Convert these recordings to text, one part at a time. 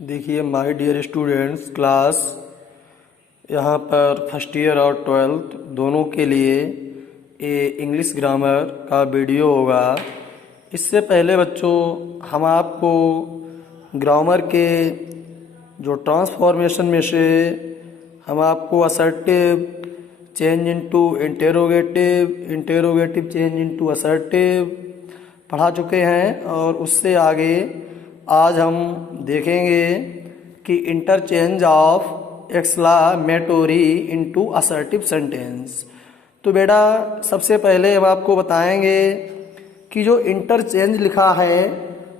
देखिए my dear students, class यहाँ पर फर्स्ट ईयर और ट्वेल्थ दोनों के लिए ये इंग्लिश ग्रामर का वीडियो होगा। इससे पहले बच्चों हम आपको ग्रामर के जो ट्रांसफॉर्मेशन में से हम आपको assertive change into interrogative, interrogative change into assertive पढ़ा चुके हैं, और उससे आगे आज हम देखेंगे कि interchange of exclamatory into assertive sentence. तो बेटा सबसे पहले हम आपको बताएंगे कि जो इंटरचेंज लिखा है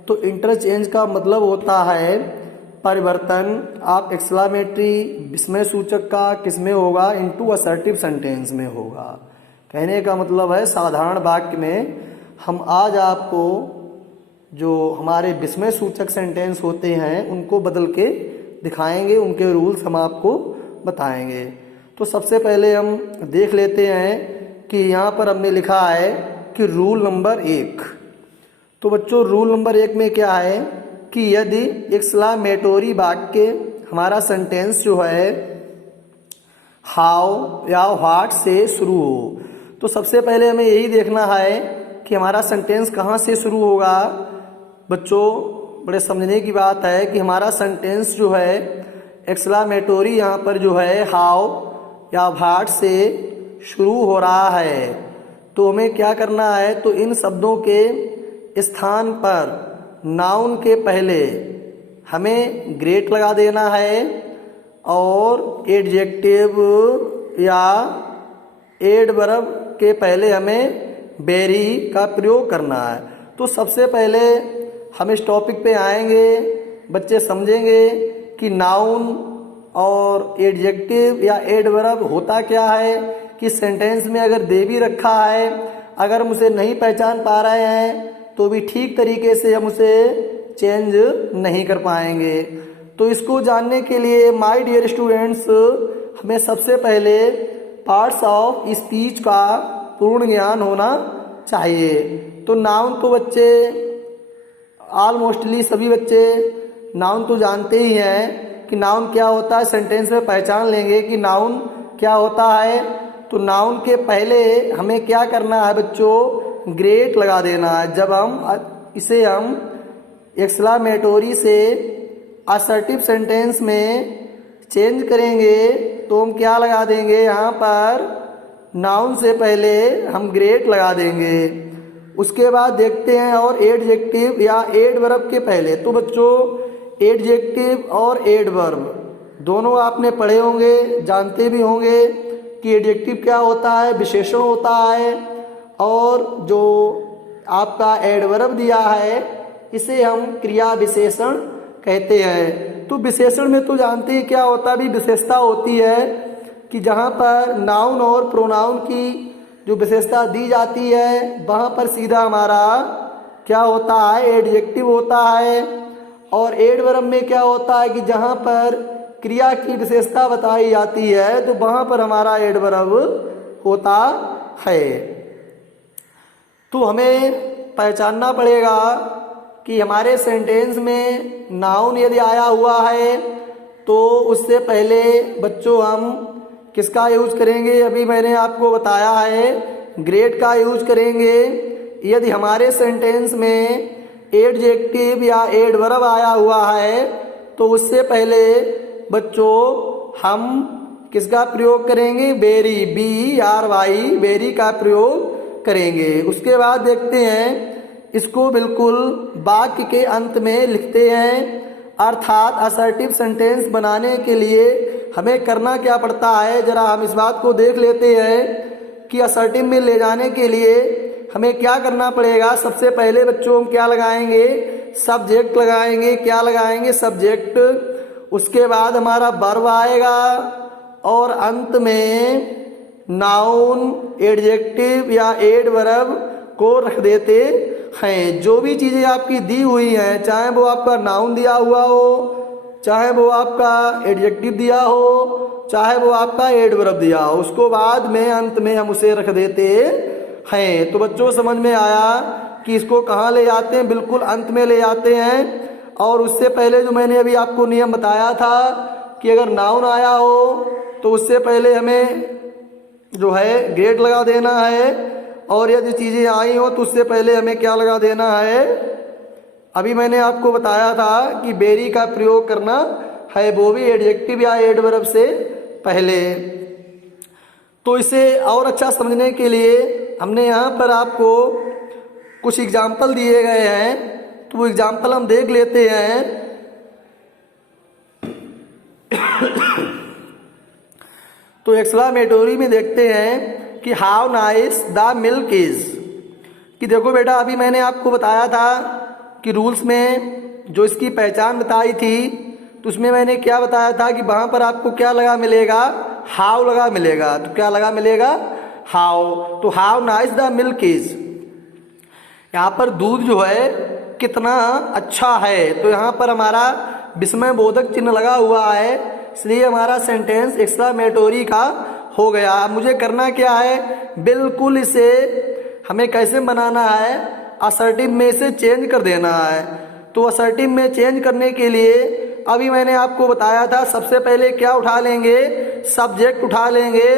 तो इंटरचेंज का मतलब होता है परिवर्तन। आप एक्सक्लामेटरी विस्मय सूचक का किस में होगा, इनटू असर्टिव सेंटेंस में होगा। कहने का मतलब है साधारण वाक्य में हम आज आपको जो हमारे विस्मय सूचक सेंटेंस होते हैं उनको बदल के दिखाएंगे, उनके रूल्स हम आपको बताएंगे। तो सबसे पहले हम देख लेते हैं कि यहाँ पर हमने लिखा है कि रूल नंबर 1। तो बच्चों रूल नंबर 1 में क्या है कि यदि एक्सक्लामेटोरी वाक्य हमारा सेंटेंस जो है हाउ या व्हाट से शुरू हो, तो सबसे पहले हमें यही देखना है कि हमारा सेंटेंस कहाँ से शुरू होगा। बच्चों बड़े समझने की बात है कि हमारा सेंटेंस जो है एक्सक्लामेटोरी यहाँ पर जो है हाउ या व्हाट से शुरू हो रहा है। तो हमें क्या करना है, तो इन शब्दों के स्थान पर नाउन के पहले हमें ग्रेट लगा देना है और एडजेक्टिव या एडवर्ब के पहले हमें वेरी का प्रयोग करना है। तो सबसे पहले हम इस टॉपिक पे आएंगे, बच्चे समझेंगे कि नाउन और एडजेक्टिव या एडवर्ब होता क्या है, कि सेंटेंस में अगर दे भी रखा है, अगर हम उसे नहीं पहचान पा रहे हैं तो भी ठीक तरीके से हम उसे चेंज नहीं कर पाएंगे। तो इसको जानने के लिए माय डियर स्टूडेंट्स हमें सबसे पहले पार्ट्स ऑफ स्पीच का पूर्ण ज्ञान होना चाहिए। तो नाउन तो बच्चे ऑलमोस्टली सभी बच्चे नाउन तो जानते ही हैं कि नाउन क्या होता है, सेंटेंस में पहचान लेंगे कि नाउन क्या होता है। तो नाउन के पहले हमें क्या करना है बच्चों, ग्रेट लगा देना है। जब हम इसे हम एक्सक्लामेटोरी से असर्टिव सेंटेंस में चेंज करेंगे तो हम क्या लगा देंगे, यहाँ पर नाउन से पहले हम ग्रेट लगा देंगे। उसके बाद देखते हैं और एडजेक्टिव या एडवर्ब के पहले। तो बच्चों एडजेक्टिव और एडवर्ब दोनों आपने पढ़े होंगे, जानते भी होंगे कि एडजेक्टिव क्या होता है, विशेषण होता है, और जो आपका एडवर्ब दिया है इसे हम क्रिया विशेषण कहते हैं। तो विशेषण में तो जानते ही क्या होता है, भी विशेषता होती है कि जहाँ पर नाउन और प्रोनाउन की जो विशेषता दी जाती है वहाँ पर सीधा हमारा क्या होता है, एडजेक्टिव होता है। और एडवर्ब में क्या होता है कि जहाँ पर क्रिया की विशेषता बताई जाती है तो वहाँ पर हमारा एडवर्ब होता है। तो हमें पहचानना पड़ेगा कि हमारे सेंटेंस में नाउन यदि आया हुआ है तो उससे पहले बच्चों हम किसका यूज करेंगे, अभी मैंने आपको बताया है ग्रेट का यूज करेंगे। यदि हमारे सेंटेंस में एडजेक्टिव या एडवर्ब आया हुआ है तो उससे पहले बच्चों हम किसका प्रयोग करेंगे, वेरी, BRY, वेरी का प्रयोग करेंगे। उसके बाद देखते हैं इसको बिल्कुल वाक्य के अंत में लिखते हैं। अर्थात असर्टिव सेंटेंस बनाने के लिए हमें करना क्या पड़ता है, जरा हम इस बात को देख लेते हैं कि असर्टिव में ले जाने के लिए हमें क्या करना पड़ेगा। सबसे पहले बच्चों हम क्या लगाएंगे, सब्जेक्ट लगाएंगे। क्या लगाएंगे, सब्जेक्ट। उसके बाद हमारा वर्ब आएगा और अंत में नाउन, एडजेक्टिव या एडवर्ब को रख देते हैं। जो भी चीज़ें आपकी दी हुई हैं, चाहे वो आपका नाउन दिया हुआ हो, चाहे वो आपका एडजेक्टिव दिया हो, चाहे वो आपका एडवर्ब दिया हो, उसको बाद में अंत में हम उसे रख देते हैं। तो बच्चों समझ में आया कि इसको कहाँ ले जाते हैं, बिल्कुल अंत में ले जाते हैं। और उससे पहले जो मैंने अभी आपको नियम बताया था कि अगर नाउन आया हो तो उससे पहले हमें जो है ग्रेड लगा देना है, और यदि चीज़ें आई हो तो उससे पहले हमें क्या लगा देना है। अभी मैंने आपको बताया था कि बेरी का प्रयोग करना है, वो भी एडजेक्टिव या एडवर्ब से पहले। तो इसे और अच्छा समझने के लिए हमने यहाँ पर आपको कुछ एग्जाम्पल दिए गए हैं, तो वो एग्जाम्पल हम देख लेते हैं। तो एक्सक्लामेटोरी में देखते हैं कि how nice the milk is. कि देखो बेटा, अभी मैंने आपको बताया था कि रूल्स में जो इसकी पहचान बताई थी, तो उसमें मैंने क्या बताया था कि वहाँ पर आपको क्या लगा मिलेगा, हाउ लगा मिलेगा। तो क्या लगा मिलेगा, हाउ। तो how nice the milk is, यहाँ पर दूध जो है कितना अच्छा है, तो यहाँ पर हमारा विस्मय बोधक चिन्ह लगा हुआ है, इसलिए हमारा सेंटेंस एक्सक्लामेटोरी का हो गया। अब मुझे करना क्या है, बिल्कुल इसे हमें कैसे बनाना है, असर्टिव में इसे चेंज कर देना है। तो असर्टिव में चेंज करने के लिए अभी मैंने आपको बताया था, सबसे पहले क्या उठा लेंगे, सब्जेक्ट उठा लेंगे।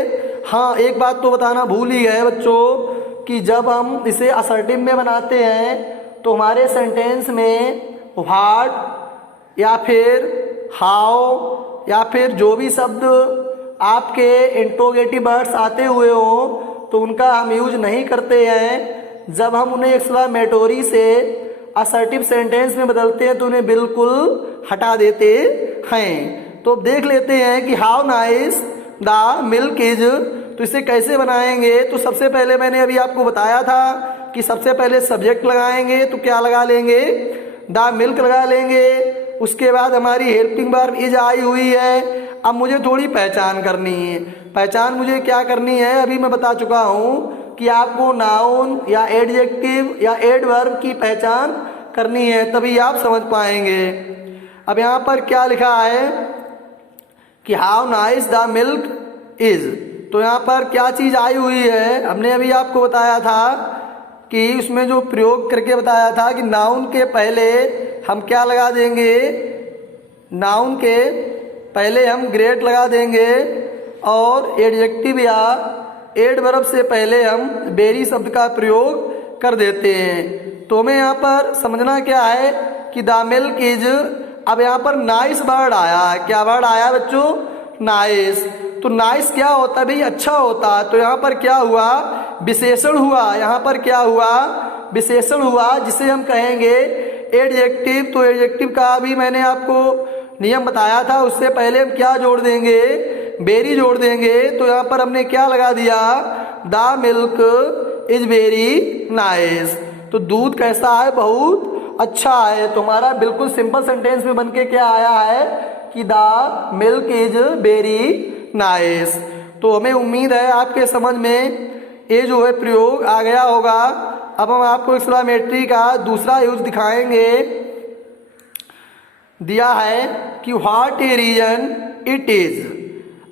हाँ, एक बात तो बताना भूल ही गए बच्चों कि जब हम इसे असर्टिव में बनाते हैं तो हमारे सेंटेंस में व्हाट या फिर हाउ या फिर जो भी शब्द आपके इंट्रोगेटिव वर्ड्स आते हुए हो तो उनका हम यूज नहीं करते हैं। जब हम उन्हें एक्सक्लामेटोरी से असर्टिव सेंटेंस में बदलते हैं तो उन्हें बिल्कुल हटा देते हैं। तो देख लेते हैं कि how nice the milk is, तो इसे कैसे बनाएंगे। तो सबसे पहले मैंने अभी आपको बताया था कि सबसे पहले सब्जेक्ट लगाएंगे, तो क्या लगा लेंगे, द मिल्क लगा लेंगे। उसके बाद हमारी हेल्पिंग वर्ब इज आई हुई है। अब मुझे थोड़ी पहचान करनी है। पहचान मुझे क्या करनी है, अभी मैं बता चुका हूँ कि आपको नाउन या एडजेक्टिव या एडवर्ब की पहचान करनी है, तभी आप समझ पाएंगे। अब यहाँ पर क्या लिखा है कि how nice the milk is, तो यहाँ पर क्या चीज़ आई हुई है, हमने अभी आपको बताया था कि उसमें जो प्रयोग करके बताया था कि नाउन के पहले हम क्या लगा देंगे, नाउन के पहले हम ग्रेड लगा देंगे, और एडजेक्टिव या एडवर्ब से पहले हम बेरी शब्द का प्रयोग कर देते हैं। तो हमें यहाँ पर समझना क्या है कि द मिल्क इज। अब यहाँ पर नाइस वर्ड आया है, क्या वर्ड आया बच्चों, नाइस। तो नाइस क्या होता है भाई, अच्छा होता है। तो यहाँ पर क्या हुआ, विशेषण हुआ। यहाँ पर क्या हुआ, विशेषण हुआ, जिसे हम कहेंगे एडजेक्टिव। तो एडजेक्टिव का भी मैंने आपको नियम बताया था, उससे पहले हम क्या जोड़ देंगे, बेरी जोड़ देंगे। तो यहाँ पर हमने क्या लगा दिया, the milk is very nice. तो दूध कैसा है, बहुत अच्छा है। तो हमारा बिल्कुल सिंपल सेंटेंस में बनके क्या आया है कि the milk is very nice. तो हमें उम्मीद है आपके समझ में ये जो है प्रयोग आ गया होगा। अब हम आपको एक्सक्लामेटरी का दूसरा यूज दिखाएंगे। दिया है कि what a reason it is.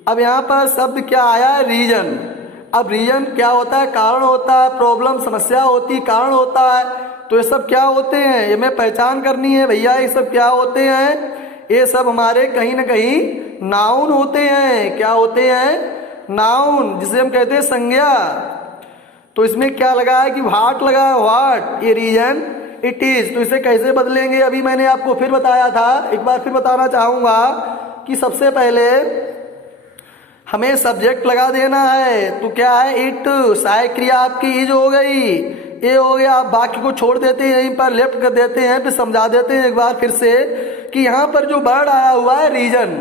अब यहाँ पर शब्द क्या आया, रीजन। अब रीजन क्या होता है, कारण होता है, प्रॉब्लम समस्या होती, कारण होता है। तो ये सब क्या होते हैं, ये हमें पहचान करनी है भैया, ये सब क्या होते हैं, ये सब हमारे कहीं ना कहीं नाउन होते हैं। क्या होते हैं, नाउन, जिसे हम कहते हैं संज्ञा। तो इसमें क्या लगा है कि व्हाट लगा, व्हाट ये रीजन इट इज। तो इसे कैसे बदलेंगे, अभी मैंने आपको फिर बताया था, एक बार फिर बताना चाहूंगा कि सबसे पहले हमें सब्जेक्ट लगा देना है। तो क्या है, इट, सहायक क्रिया आपकी इज हो गई, ये हो गया। आप बाकी को छोड़ देते हैं, यहीं पर लेफ्ट कर देते हैं, फिर समझा देते हैं एक बार फिर से कि यहाँ पर जो वर्ड आया हुआ है रीजन।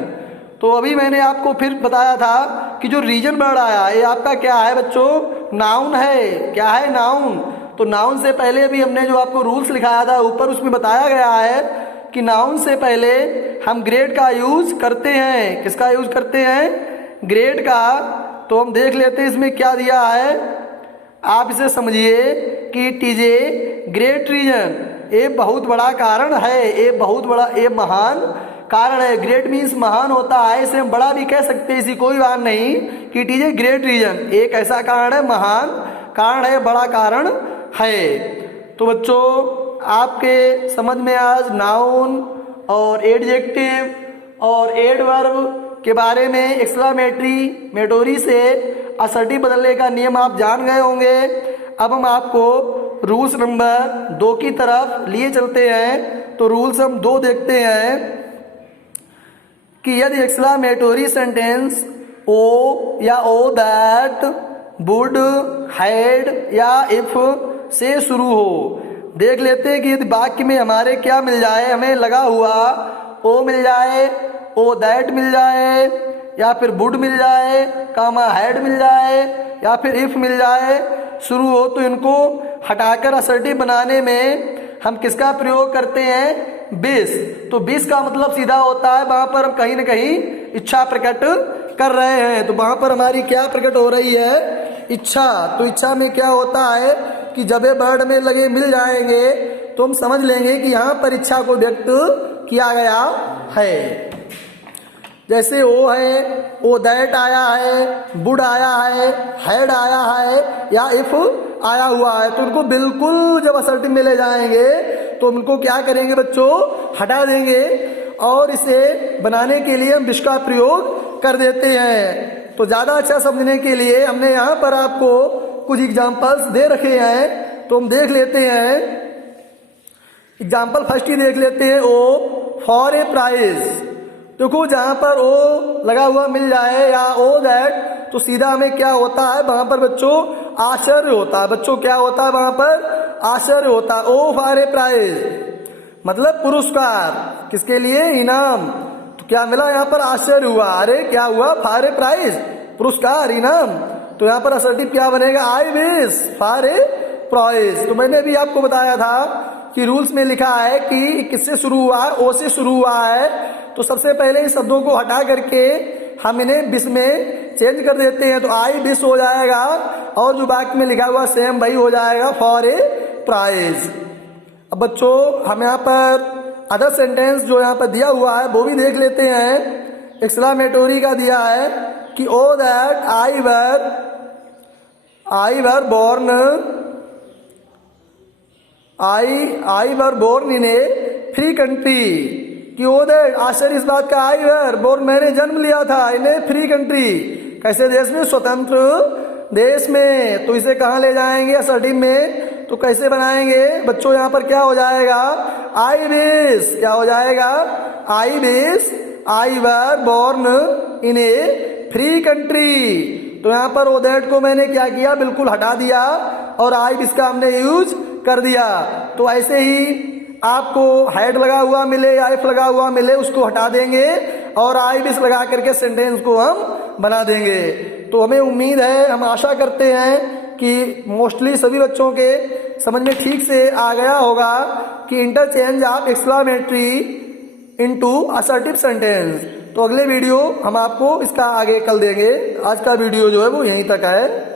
तो अभी मैंने आपको फिर बताया था कि जो रीजन वर्ड आया ये आपका क्या है बच्चों, नाउन है। क्या है, नाउन। तो नाउन से पहले भी हमने जो आपको रूल्स लिखाया था ऊपर, उसमें बताया गया है कि नाउन से पहले हम ग्रेड का यूज करते हैं। किसका यूज करते हैं, ग्रेड का। तो हम देख लेते हैं इसमें क्या दिया है, आप इसे समझिए कि it is a great reason. ये बहुत बड़ा कारण है, ये बहुत बड़ा, ये महान कारण है। ग्रेट मीन्स महान होता है, इसे हम बड़ा भी कह सकते हैं, इसी कोई बात नहीं कि it is a great reason. एक ऐसा कारण है, महान कारण है, बड़ा कारण है। तो बच्चों आपके समझ में आज नाउन और एडजेक्टिव और एडवर्ब के बारे में एक्सक्लेमेटरी से असर्टिव बदलने का नियम आप जान गए होंगे। अब हम आपको रूल्स नंबर 2 की तरफ लिए चलते हैं। तो रूल्स हम 2 देखते हैं कि यदि एक्सक्लेमेटरी सेंटेंस ओ या ओ दैट, वुड, हैड या इफ से शुरू हो। देख लेते हैं कि यदि वाक्य में हमारे क्या मिल जाए, हमें लगा हुआ ओ मिल जाए, ओ दैट मिल जाए, या फिर वुड मिल जाए, कामा हैड मिल जाए, या फिर इफ मिल जाए शुरू हो, तो इनको हटाकर असर्टिव बनाने में हम किसका प्रयोग करते हैं? बिस। तो बिस का मतलब सीधा होता है वहां पर हम कहीं ना कहीं इच्छा प्रकट कर रहे हैं। तो वहां पर हमारी क्या प्रकट हो रही है? इच्छा। तो इच्छा में क्या होता है कि जब ये वर्ड में लगे मिल जाएंगे तो हम समझ लेंगे कि यहाँ पर इच्छा को व्यक्त किया गया है। जैसे ओ है, ओ दैट आया है, वुड आया है, हैड आया है या इफ आया हुआ है, तो उनको बिल्कुल जब असर्टिव में ले जाएंगे तो उनको क्या करेंगे बच्चों? हटा देंगे और इसे बनाने के लिए हम विश का प्रयोग कर देते हैं। तो ज़्यादा अच्छा समझने के लिए हमने यहाँ पर आपको कुछ एग्जाम्पल्स दे रखे हैं, तो हम देख लेते हैं। एग्जाम्पल फर्स्ट ही देख लेते हैं। O for a prize. देखो जहाँ पर ओ लगा हुआ मिल जाए या ओ दैट, तो सीधा हमें क्या होता है वहां पर बच्चों? आश्चर्य होता है। बच्चों क्या होता है वहां पर? आश्चर्य होता है। ओ फॉर ए प्राइज मतलब पुरस्कार, किसके लिए? इनाम। तो क्या मिला यहाँ पर? आश्चर्य हुआ। अरे क्या हुआ? फॉर ए प्राइज, पुरस्कार, इनाम। तो यहाँ पर असर्टिव क्या बनेगा? I wish for a prize. तो मैंने भी आपको बताया था कि रूल्स में लिखा है कि किससे शुरू हुआ है? ओ से शुरू हुआ है। तो सबसे पहले इन शब्दों को हटा करके हम इन्हें बिस में चेंज कर देते हैं। तो आई बिस हो जाएगा और जो वाक्य में लिखा हुआ सेम वही हो जाएगा, फॉर ए प्राइज। अब बच्चों हम यहाँ पर अदर सेंटेंस जो यहाँ पर दिया हुआ है वो भी देख लेते हैं। एक्सक्लेमेटरी का दिया है कि O that I were born in a free country. कि ओ दैट आश्चर्य इस बात का, आई वर बोर्न मैंने जन्म लिया था इन ए फ्री कंट्री। कैसे देश में? स्वतंत्र देश में। तो इसे कहाँ ले जाएंगे? असर्टिव में। तो कैसे बनाएंगे बच्चों? यहाँ पर क्या हो जाएगा? I wish. क्या हो जाएगा? I wish I were born in a free country. तो यहाँ पर ओ दैट को मैंने क्या किया? बिल्कुल हटा दिया और आई विश का हमने यूज कर दिया। तो ऐसे ही आपको हैड लगा हुआ मिले या इफ लगा हुआ मिले उसको हटा देंगे और आई विश लगा करके सेंटेंस को हम बना देंगे। तो हमें उम्मीद है, हम आशा करते हैं कि मोस्टली सभी बच्चों के समझ में ठीक से आ गया होगा कि interchange of exclamatory into assertive sentence. तो अगले वीडियो हम आपको इसका आगे कल देंगे। आज का वीडियो जो है वो यहीं तक है।